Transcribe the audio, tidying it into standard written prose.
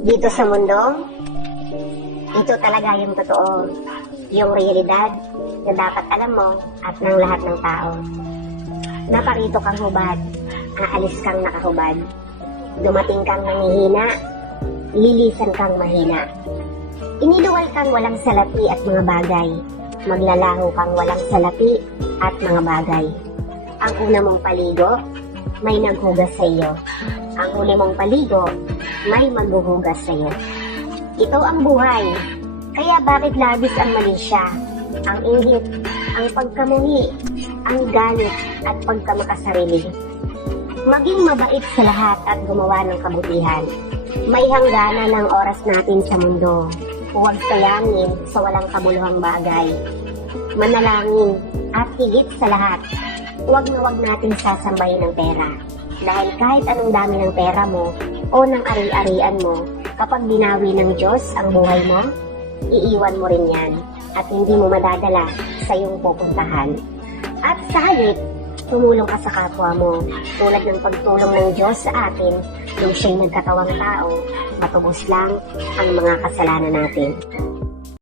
Dito sa mundo, ito talaga yung totoo. Yung realidad na dapat alam mo at ng lahat ng tao. Naparito kang hubad, aalis kang nakahubad. Dumating kang nanghihina, lilisan kang mahina. Iniluwal kang walang salapi at mga bagay. Maglalaho kang walang salapi at mga bagay. Ang una mong paligo, may naghugas sa iyo. Ang huli mong paligo, may maghuhugas sa iyo. Ito ang buhay, kaya bakit labis ang mali siya? Ang inggit, ang pagkamuhi, ang galit at pagkamakasarili. Maging mabait sa lahat at gumawa ng kabutihan. May hangganan ng oras natin sa mundo. Huwag sayangin sa walang kabuluhang bagay. Manalangin at higit sa lahat, huwag na huwag natin sasambayin ng pera. Dahil kahit anong dami ng pera mo o ng ari-arian mo, kapag binawi ng Diyos ang buhay mo, iiwan mo rin yan at hindi mo madadala sa iyong pupuntahan. At sa halip, tumulong ka sa kapwa mo tulad ng pagtulong ng Diyos sa atin nung siya'y nagkatawang tao, matubos lang ang mga kasalanan natin.